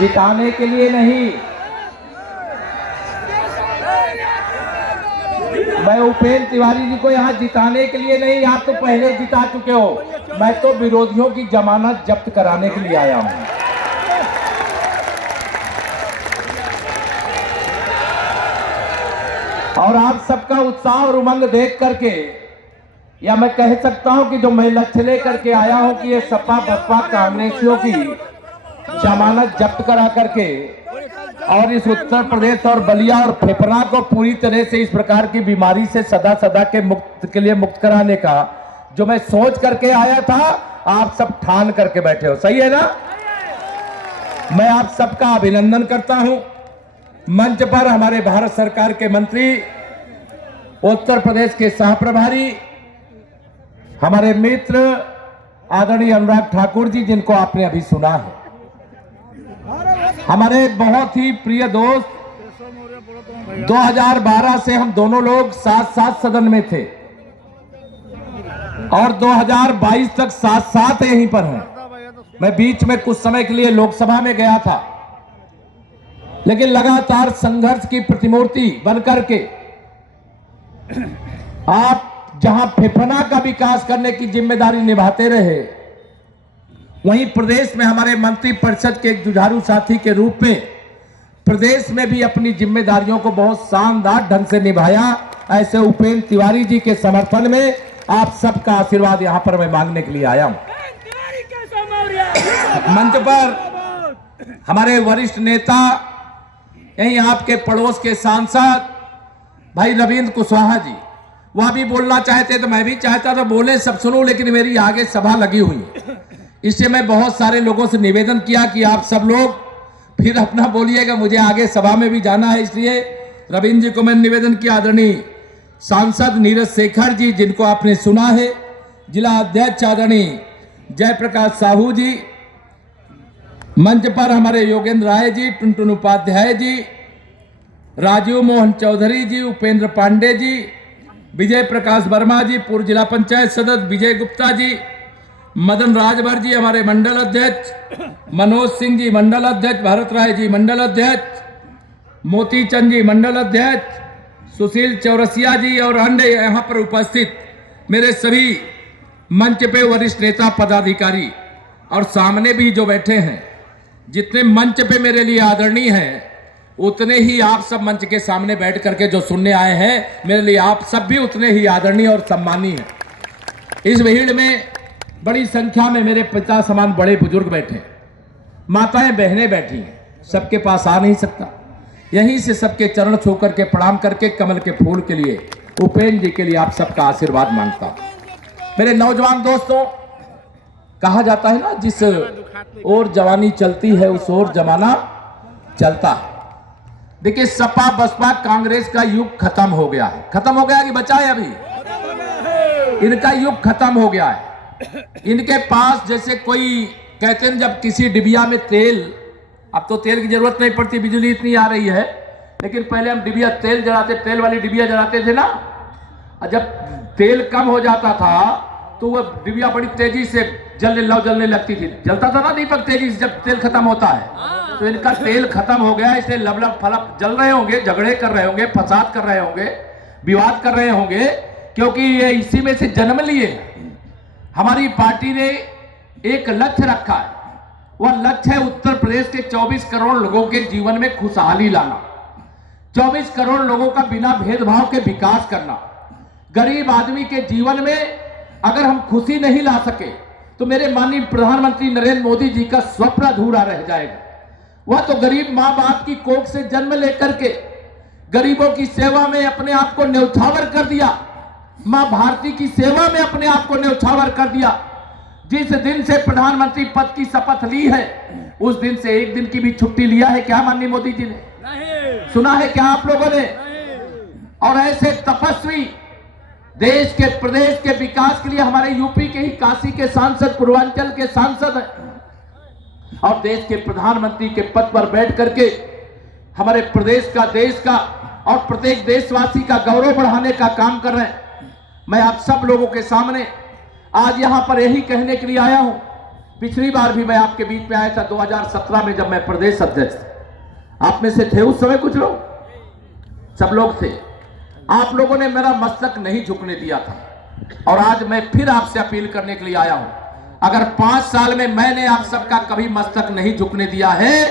जिताने के लिए नहीं। मैं उपेंद्र तिवारी जी को यहाँ जिताने के लिए नहीं, आप तो पहले जिता चुके हो। मैं तो विरोधियों की जमानत जब्त कराने के लिए आया हूँ। और आप सबका उत्साह और उमंग देख करके, या मैं कह सकता हूं कि जो मैं लक्ष्य लेकर के आया हूं कि ये सपा बसपा कांग्रेसियों की जमानत जब्त करा करके और इस उत्तर प्रदेश और बलिया और फेफड़ा को पूरी तरह से इस प्रकार की बीमारी से सदा सदा के लिए मुक्त कराने का जो मैं सोच करके आया था, आप सब ठान करके बैठे हो। सही है ना? मैं आप सबका अभिनंदन करता हूं। मंच पर हमारे भारत सरकार के मंत्री, उत्तर प्रदेश के सह प्रभारी, हमारे मित्र आदरणीय अनुराग ठाकुर जी, जिनको आपने अभी सुना है, हमारे बहुत ही प्रिय दोस्त, 2012 से हम दोनों लोग साथ साथ सदन में थे और 2022 तक साथ साथ यहीं पर हैं। मैं बीच में कुछ समय के लिए लोकसभा में गया था, लेकिन लगातार संघर्ष की प्रतिमूर्ति बनकर के आप जहां फेफना का विकास करने की जिम्मेदारी निभाते रहे, वहीं प्रदेश में हमारे मंत्री परिषद के एक जुझारू साथी के रूप में प्रदेश में भी अपनी जिम्मेदारियों को बहुत शानदार ढंग से निभाया। ऐसे उपेंद्र तिवारी जी के समर्थन में आप सबका आशीर्वाद यहां पर मैं मांगने के लिए आया हूं। मंच पर हमारे वरिष्ठ नेता, यहीं आपके पड़ोस के सांसद भाई रविंद्र कुशवाहा जी, वह भी बोलना चाहते तो मैं भी चाहता था बोले, सब सुनूं, लेकिन मेरी आगे सभा लगी हुई है। इससे मैं बहुत सारे लोगों से निवेदन किया कि आप सब लोग फिर अपना बोलिएगा, मुझे आगे सभा में भी जाना है। इसलिए रविंद्र जी को मैंने निवेदन किया, आदरणीय सांसद नीरज शेखर जी, जिनको आपने सुना है, जिला अध्यक्ष आदरणीय जयप्रकाश साहू जी, मंच पर हमारे योगेंद्र राय जी, टुनटुन उपाध्याय जी, राजीव मोहन चौधरी जी, उपेंद्र पांडे जी, विजय प्रकाश वर्मा जी, पूर्व जिला पंचायत सदस्य विजय गुप्ता जी, मदन राजभर जी हमारे मंडल अध्यक्ष, मनोज सिंह जी मंडल अध्यक्ष, भरत राय जी मंडल अध्यक्ष, मोती चंद जी मंडल अध्यक्ष, सुशील चौरसिया जी और अन्य यहाँ पर उपस्थित मेरे सभी मंच पे वरिष्ठ नेता पदाधिकारी और सामने भी जो बैठे हैं, जितने मंच पे मेरे लिए आदरणीय हैं, उतने ही आप सब मंच के सामने बैठ करके जो सुनने आए हैं, मेरे लिए आप सब भी उतने ही आदरणीय और सम्मानीय हैं। इस भीड़ में बड़ी संख्या में मेरे पिता समान बड़े बुजुर्ग बैठे, माताएं बहनें बैठी हैं, सबके पास आ नहीं सकता। यहीं से सबके चरण छू करके प्रणाम करके कमल के फूल के लिए, उपेंद्र जी के लिए आप सबका आशीर्वाद मांगता हूं। मेरे नौजवान दोस्तों, कहा जाता है ना, जिस ओर जवानी चलती है उस ओर जमाना चलता है। देखिए, सपा बसपा कांग्रेस का युग खत्म हो गया है। खत्म हो गया कि बचा है? अभी इनका युग खत्म हो गया है। इनके पास जैसे कोई कहते हैं, जब किसी डिबिया में तेल, अब तो तेल की जरूरत नहीं पड़ती, बिजली इतनी आ रही है, लेकिन पहले हम डिबिया तेल जलाते, तेल वाली डिबिया जलाते थे ना, और जब तेल कम हो जाता था तो वह डिबिया बड़ी तेजी से जलने लगती थी। जलता था ना दीपक तेजी से जब तेल खत्म होता है। तो इनका तेल खत्म हो गया, इसलिए लबलब फलब जल रहे होंगे, झगड़े कर रहे होंगे, फसाद कर रहे होंगे, विवाद कर रहे होंगे, क्योंकि ये इसी में से जन्म लिए। हमारी पार्टी ने एक लक्ष्य रखा है, वह लक्ष्य है उत्तर प्रदेश के 24 करोड़ लोगों के जीवन में खुशहाली लाना, 24 करोड़ लोगों का बिना भेदभाव के विकास करना। गरीब आदमी के जीवन में अगर हम खुशी नहीं ला सके तो मेरे माननीय प्रधानमंत्री नरेंद्र मोदी जी का स्वप्न अधूरा रह जाएगा। वह तो गरीब मां बाप की कोख से जन्म लेकर के गरीबों की सेवा में अपने आप को न्यौछावर कर दिया, मां भारती की सेवा में अपने आप को न्यौछावर कर दिया। जिस दिन से प्रधानमंत्री पद की शपथ ली है, उस दिन से एक दिन की भी छुट्टी लिया है क्या माननीय मोदी जी ने? नहीं। सुना है क्या आप लोगों ने? नहीं। और ऐसे तपस्वी देश के प्रदेश के विकास के लिए हमारे यूपी के ही काशी के सांसद, पूर्वांचल के सांसद हैं और देश के प्रधानमंत्री के पद पर बैठ करके हमारे प्रदेश का, देश का और प्रत्येक देशवासी का गौरव बढ़ाने का काम कर रहे हैं। मैं आप सब लोगों के सामने आज यहां पर यही कहने के लिए आया हूं पिछली बार भी मैं आपके बीच में आया था 2017 में, जब मैं प्रदेश अध्यक्ष था। आप में से थे उस समय कुछ लोग? सब लोग थे। आप लोगों ने मेरा मस्तक नहीं झुकने दिया था, और आज मैं फिर आपसे अपील करने के लिए आया हूं। अगर 5 साल में मैंने आप सबका कभी मस्तक नहीं झुकने दिया है,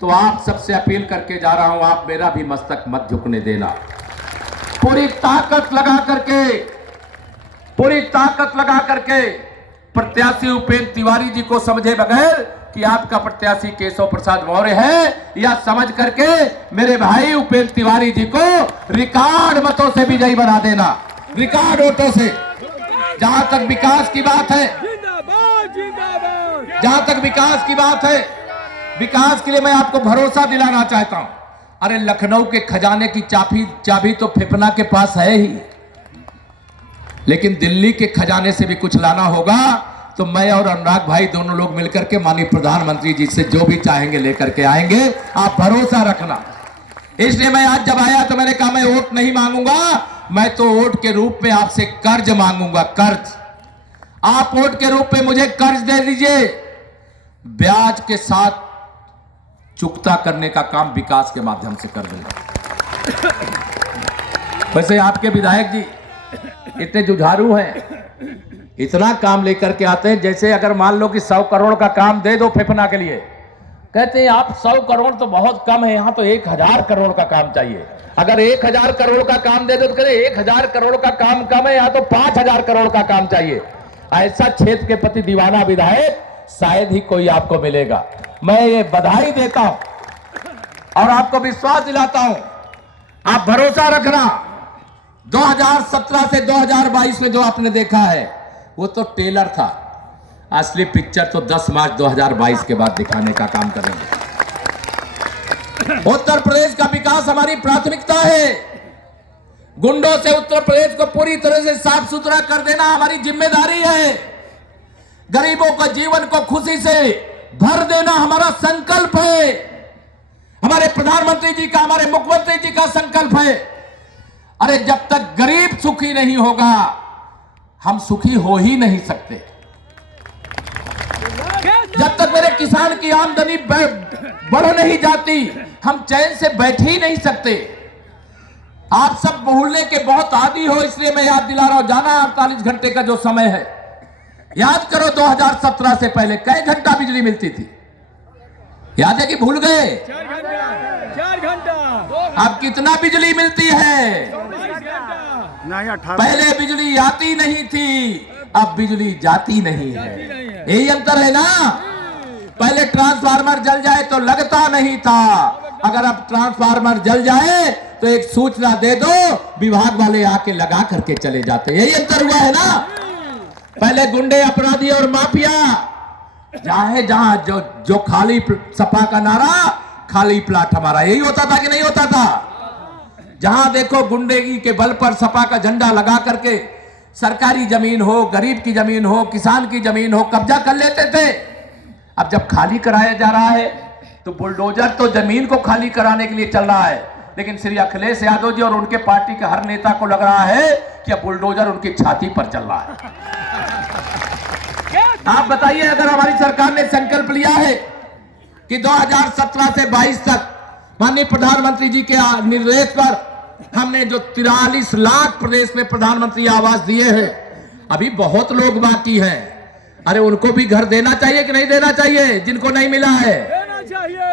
तो आप सबसे अपील करके जा रहा हूं, आप मेरा भी मस्तक मत झुकने देना। पूरी ताकत लगा करके प्रत्याशी उपेंद्र तिवारी जी को समझे बगैर कि आपका प्रत्याशी केशव प्रसाद मौर्य है, या समझ करके मेरे भाई उपेंद्र तिवारी जी को रिकॉर्ड मतों से विजयी बना देना, रिकॉर्ड वोटों से। जहां तक विकास की बात है, जहां तक विकास की बात है, विकास के लिए मैं आपको भरोसा दिलाना चाहता हूं। अरे लखनऊ के खजाने की चाबी तो फेफना के पास है ही, लेकिन दिल्ली के खजाने से भी कुछ लाना होगा तो मैं और अनुराग भाई दोनों लोग मिलकर के माननीय प्रधानमंत्री जी से जो भी चाहेंगे लेकर के आएंगे, आप भरोसा रखना। इसलिए मैं आज जब आया तो मैंने कहा मैं वोट नहीं मांगूंगा, मैं तो वोट के रूप में आपसे कर्ज मांगूंगा, कर्ज। आप वोट के रूप में मुझे कर्ज दे दीजिए, ब्याज के साथ चुकता करने का काम विकास के माध्यम से कर दूंगा। वैसे आपके विधायक जी इतने जुझारू हैं, इतना काम लेकर के आते हैं, जैसे अगर मान लो कि 100 करोड़ का काम दे दो फेफना के लिए, कहते हैं आप 100 करोड़ तो बहुत कम है, यहां तो 1000 करोड़ का काम चाहिए। अगर 1000 करोड़ का काम दे दो तो कहते 1000 करोड़ का काम कम है, यहां तो 5000 करोड़ का काम चाहिए। ऐसा क्षेत्र के प्रति दीवाना विधायक शायद ही कोई आपको मिलेगा। मैं ये बधाई देता हूं और आपको विश्वास दिलाता हूं, आप भरोसा रखना। 2017 से 2022 में जो आपने देखा है वो तो टेलर था, असली पिक्चर तो 10 मार्च 2022 के बाद दिखाने का काम करेंगे। उत्तर प्रदेश का विकास हमारी प्राथमिकता है। गुंडों से उत्तर प्रदेश को पूरी तरह से साफ सुथरा कर देना हमारी जिम्मेदारी है। गरीबों का जीवन को खुशी से भर देना हमारा संकल्प है। हमारे प्रधानमंत्री जी का, हमारे मुख्यमंत्री जी का संकल्प है। अरे जब तक गरीब सुखी नहीं होगा, हम सुखी हो ही नहीं सकते। जब तक मेरे किसान की आमदनी बढ़ नहीं जाती, हम चैन से बैठ ही नहीं सकते। आप सब भूलने के बहुत आदी हो, इसलिए मैं याद दिला रहा हूं। जाना 48 घंटे का जो समय है, याद करो 2017 से पहले कई घंटा बिजली मिलती थी? याद है कि भूल गए? 4 घंटा। अब कितना बिजली मिलती है? पहले बिजली आती नहीं थी, अब बिजली जाती नहीं है। यही अंतर है ना। पहले ट्रांसफार्मर जल जाए तो लगता नहीं था, अगर अब ट्रांसफार्मर जल जाए तो एक सूचना दे दो, विभाग वाले आके लगा करके चले जाते। यही अंतर हुआ है ना। पहले गुंडे, अपराधी और माफिया जहां जो खाली सपा का नारा, खाली प्लाट हमारा, यही होता था कि नहीं होता था? जहां देखो गुंडेगी के बल पर सपा का झंडा लगा करके सरकारी जमीन हो, गरीब की जमीन हो, किसान की जमीन हो, कब्जा कर लेते थे। अब जब खाली कराया जा रहा है तो बुलडोजर तो जमीन को खाली कराने के लिए चल रहा है, लेकिन श्री अखिलेश यादव जी और उनके पार्टी के हर नेता को लग रहा है कि अब बुलडोजर उनकी छाती पर चल रहा है। आप बताइए, अगर हमारी सरकार ने संकल्प लिया है कि 2017 से 22 तक माननीय प्रधानमंत्री जी के निर्देश पर हमने जो 43 लाख प्रदेश में प्रधानमंत्री आवास दिए हैं, अभी बहुत लोग बाकी हैं। अरे उनको भी घर देना चाहिए कि नहीं देना चाहिए? जिनको नहीं मिला है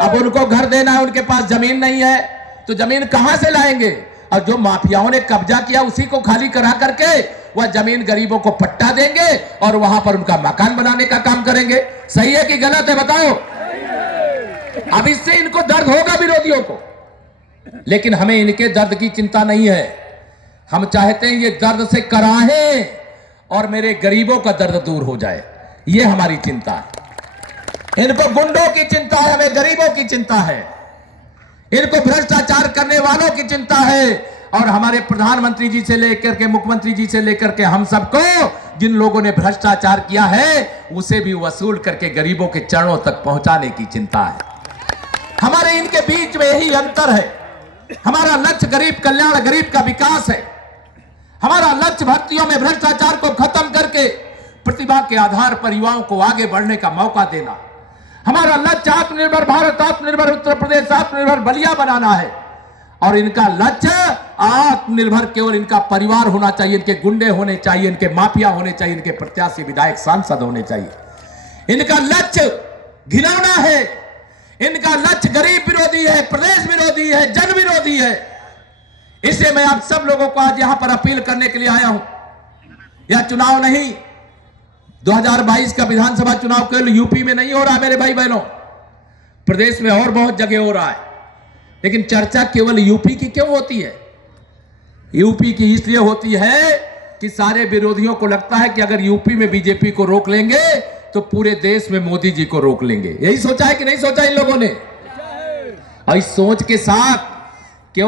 अब उनको घर देना है। उनके पास जमीन नहीं है तो जमीन कहां से लाएंगे? और जो माफियाओं ने कब्जा किया उसी को खाली करा करके वह जमीन गरीबों को पट्टा देंगे और वहां पर उनका मकान बनाने का काम करेंगे। सही है कि गलत है बताओ? अब इससे इनको दर्द होगा विरोधियों को, लेकिन हमें इनके दर्द की चिंता नहीं है। हम चाहते हैं ये दर्द से कराहें और मेरे गरीबों का दर्द दूर हो जाए, ये हमारी चिंता है। इनको गुंडों की चिंता है, हमें गरीबों की चिंता है। इनको भ्रष्टाचार करने वालों की चिंता है, और हमारे प्रधानमंत्री जी से लेकर के मुख्यमंत्री जी से लेकर के हम सबको जिन लोगों ने भ्रष्टाचार किया है उसे भी वसूल करके गरीबों के चरणों तक पहुंचाने की चिंता है। हमारे इनके बीच में यही अंतर है। हमारा लक्ष्य गरीब कल्याण, गरीब का विकास है। हमारा लक्ष्य भर्तियों में भ्रष्टाचार को खत्म करके प्रतिभा के आधार पर युवाओं को आगे बढ़ने का मौका देना। हमारा लक्ष्य आत्मनिर्भर भारत, आत्मनिर्भर उत्तर प्रदेश, आत्मनिर्भर बलिया बनाना है। और इनका लक्ष्य आत्मनिर्भर केवल इनका परिवार होना चाहिए, इनके गुंडे होने चाहिए, इनके माफिया होने चाहिए, इनके प्रत्याशी विधायक सांसद होने चाहिए। इनका लक्ष्य घिनौना है, इनका लक्ष्य गरीब विरोधी है, प्रदेश विरोधी है, जन विरोधी है। इसलिए मैं आप सब लोगों को आज यहां पर अपील करने के लिए आया हूं। यह चुनाव नहीं, 2022 का विधानसभा चुनाव केवल यूपी में नहीं हो रहा मेरे भाई बहनों, प्रदेश में और बहुत जगह हो रहा है। लेकिन चर्चा केवल यूपी की क्यों होती है? यूपी की इसलिए होती है कि सारे विरोधियों को लगता है कि अगर यूपी में बीजेपी को रोक लेंगे तो पूरे देश में मोदी जी को रोक लेंगे। यही सोचा है कि नहीं सोचा इन लोगों ने? और इस सोच के साथ